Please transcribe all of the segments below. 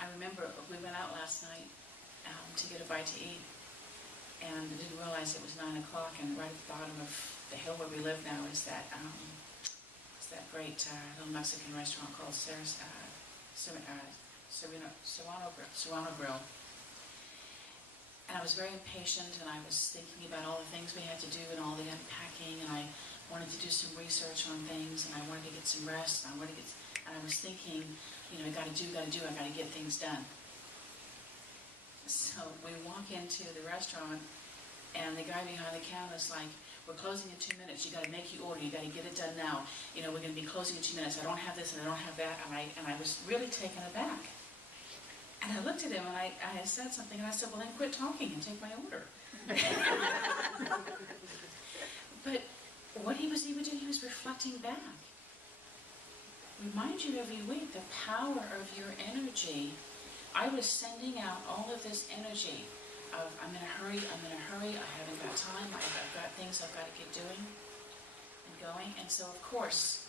I remember we went out last night to get a bite to eat, and I didn't realize it was 9 o'clock, and right at the bottom of the hill where we live now is that great little Mexican restaurant called Serrano Grill. And I was very impatient, and I was thinking about all the things we had to do and all the unpacking, and I wanted to do some research on things, and I wanted to get some rest, and I was thinking, I gotta do, I gotta get things done. So we walk into the restaurant, and the guy behind the counter is like, we're closing in 2 minutes, you gotta make your order, you gotta get it done now. We're gonna be closing in 2 minutes, I don't have this and I don't have that, and I was really taken aback. And I looked at him and I had said something, and I said, well then quit talking and take my order. But what he was even doing, he was reflecting back. Remind you every week the power of your energy. I was sending out all of this energy of I'm in a hurry, I haven't got time, I've got things I've got to get doing and going. And so of course,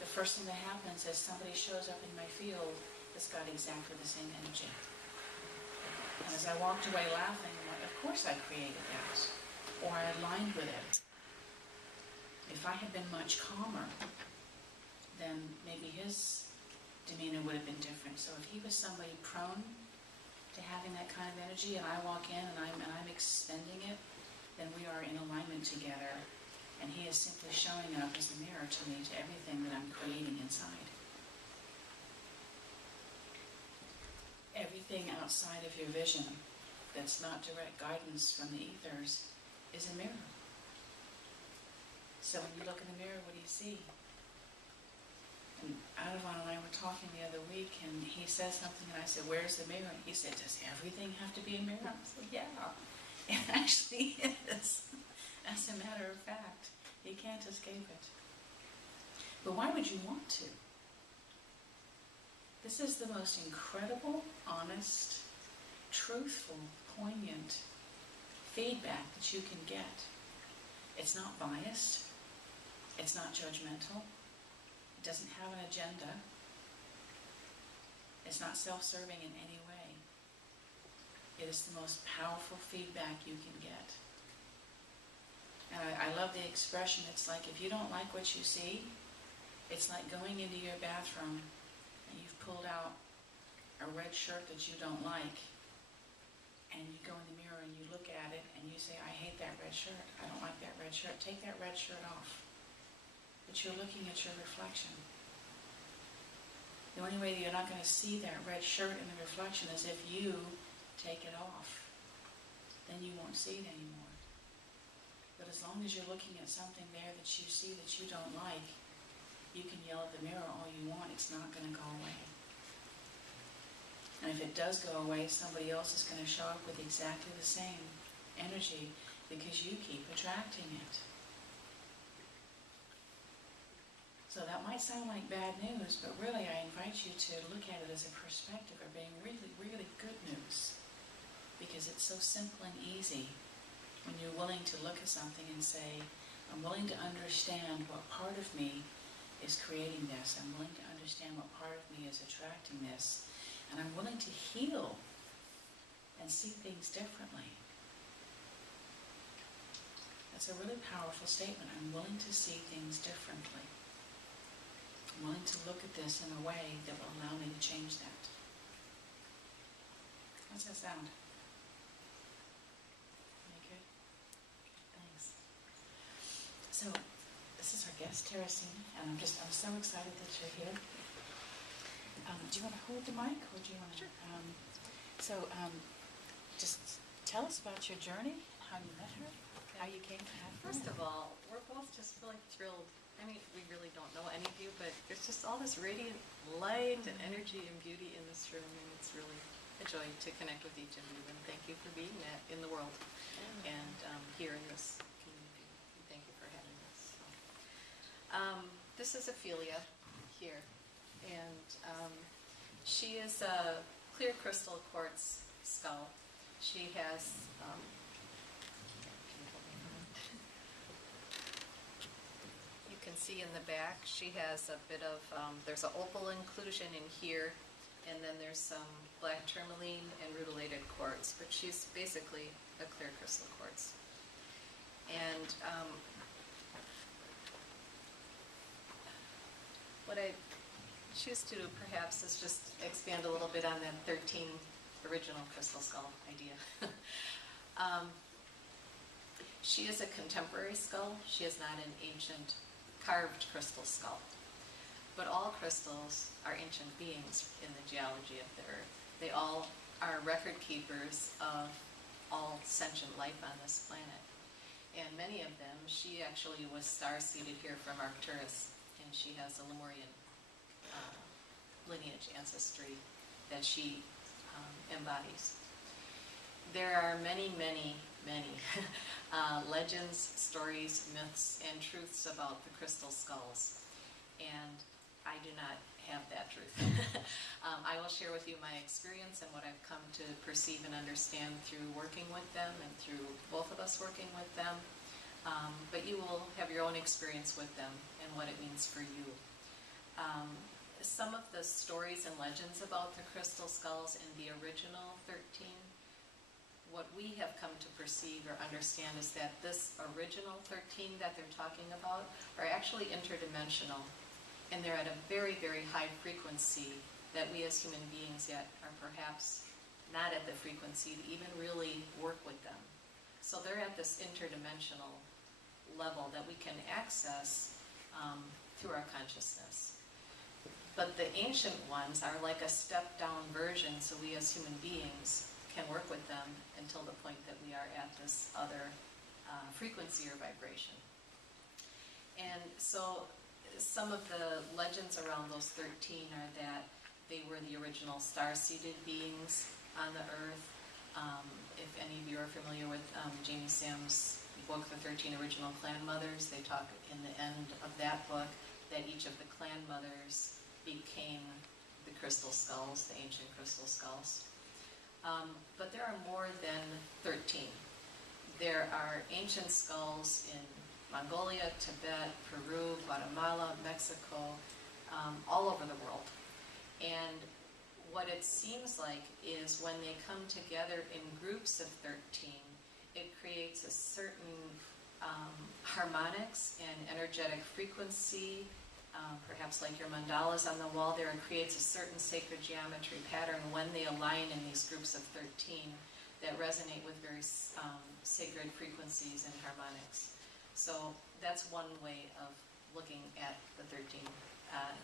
the first thing that happens is somebody shows up in my field that's got exactly the same energy. And as I walked away laughing, I'm like, of course I created that, or I aligned with it. If I had been much calmer, then maybe his demeanor would have been different. So if he was somebody prone to having that kind of energy, and I walk in and I'm expending it, then we are in alignment together, and he is simply showing up as a mirror to me, to everything that I'm creating inside. Everything outside of your vision that's not direct guidance from the ethers is a mirror. So when you look in the mirror, what do you see? And Audubon and I were talking the other week, and he said something, and I said, where's the mirror? He said, does everything have to be a mirror? I said, yeah, it actually is. As a matter of fact, you can't escape it. But why would you want to? This is the most incredible, honest, truthful, poignant feedback that you can get. It's not biased. It's not judgmental. It doesn't have an agenda. It's not self-serving in any way. It is the most powerful feedback you can get. And I love the expression, it's like if you don't like what you see, it's like going into your bathroom and you've pulled out a red shirt that you don't like, and you go in the mirror and you look at it and you say, I hate that red shirt, I don't like that red shirt, take that red shirt off. But you're looking at your reflection. The only way that you're not going to see that red shirt in the reflection is if you take it off. Then you won't see it anymore. But as long as you're looking at something there that you see that you don't like, you can yell at the mirror all you want, it's not going to go away. And if it does go away, somebody else is going to show up with exactly the same energy because you keep attracting it. So that might sound like bad news, but really I invite you to look at it as a perspective of being really, really good news. Because it's so simple and easy when you're willing to look at something and say, I'm willing to understand what part of me is creating this. I'm willing to understand what part of me is attracting this. And I'm willing to heal and see things differently. That's a really powerful statement. I'm willing to see things differently. I'm willing to look at this in a way that will allow me to change that. How's that sound? Any good? Thanks. So, this is our guest, Terresena, and I'm so excited that you're here. Do you want to hold the mic, or do you want to? Sure. Just tell us about your journey, how you met her, how you came to have her. First of all, we're both just really thrilled. I mean, we really don't know any of you, but there's just all this radiant light and energy and beauty in this room, and it's really a joy to connect with each of you. And thank you for being that in the world and here in this community. And thank you for having us. So, this is Opheleah here, and she is a clear crystal quartz skull. She has you can see in the back, she has a bit of, there's an opal inclusion in here, and then there's some black tourmaline and rutilated quartz, but she's basically a clear crystal quartz. And what I choose to do perhaps is just expand a little bit on that 13 original crystal skull idea. She is a contemporary skull. She is not an ancient carved crystal skull. But all crystals are ancient beings in the geology of the earth. They all are record keepers of all sentient life on this planet. And many of them, she actually was star-seeded here from Arcturus, and she has a Lemurian lineage ancestry that she embodies. There are many, many, many legends, stories, myths, and truths about the crystal skulls. And I do not have that truth. I will share with you my experience and what I've come to perceive and understand through working with them and through both of us working with them. But you will have your own experience with them and what it means for you. Some of the stories and legends about the crystal skulls in the original 13, what we have come to perceive or understand is that this original 13 that they're talking about are actually interdimensional. And they're at a very, very high frequency that we as human beings yet are perhaps not at the frequency to even really work with them. So they're at this interdimensional level that we can access through our consciousness. But the ancient ones are like a step-down version, so we as human beings can work with them until the point that we are at this other frequency or vibration. And so some of the legends around those 13 are that they were the original star-seeded beings on the earth. If any of you are familiar with Jamie Sam's book, The 13 Original Clan Mothers, they talk in the end of that book that each of the clan mothers became the crystal skulls, the ancient crystal skulls. But there are more than 13. There are ancient skulls in Mongolia, Tibet, Peru, Guatemala, Mexico, all over the world. And what it seems like is when they come together in groups of 13, it creates a certain harmonics and energetic frequency, perhaps like your mandalas on the wall there, it creates a certain sacred geometry pattern when they align in these groups of 13 that resonate with very sacred frequencies and harmonics. So that's one way of looking at the 13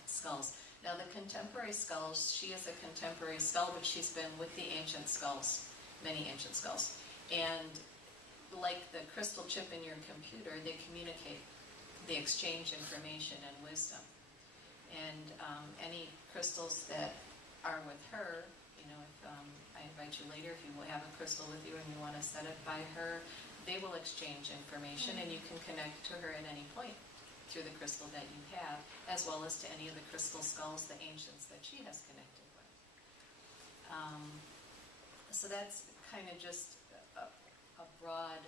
skulls. Now the contemporary skulls, she is a contemporary skull, but she's been with the ancient skulls, many ancient skulls. And like the crystal chip in your computer, they communicate, they exchange information and wisdom. And any crystals that are with her, you know, if I invite you later, if you will have a crystal with you and you want to set it by her, they will exchange information and you can connect to her at any point through the crystal that you have, as well as to any of the crystal skulls, the ancients that she has connected with. So that's kind of just a broad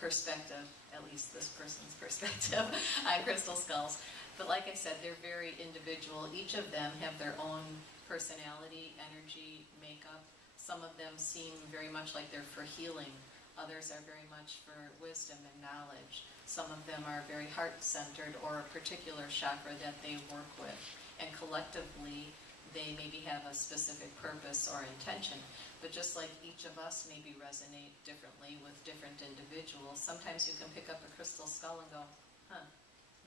perspective, at least this person's perspective, on crystal skulls. But like I said, they're very individual. Each of them have their own personality, energy, makeup. Some of them seem very much like they're for healing. Others are very much for wisdom and knowledge. Some of them are very heart-centered or a particular chakra that they work with. And collectively, they maybe have a specific purpose or intention. But just like each of us maybe resonate differently with different individuals, sometimes you can pick up a crystal skull and go, huh,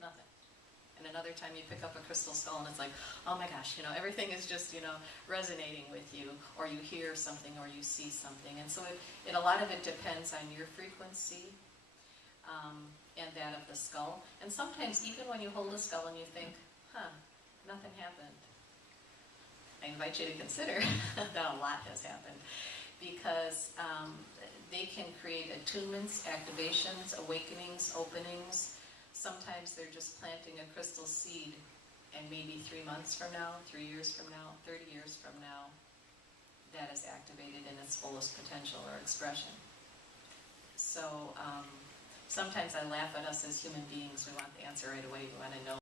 nothing. And another time you pick up a crystal skull and it's like, oh my gosh, you know, everything is just, you know, resonating with you, or you hear something or you see something. And so a lot of it depends on your frequency and that of the skull. And sometimes even when you hold a skull and you think, huh, nothing happened, I invite you to consider that a lot has happened, because they can create attunements, activations, awakenings, openings. Sometimes they're just planting a crystal seed, and maybe 3 months from now, 3 years from now, 30 years from now, that is activated in its fullest potential or expression. So sometimes I laugh at us as human beings. We want the answer right away. We want to know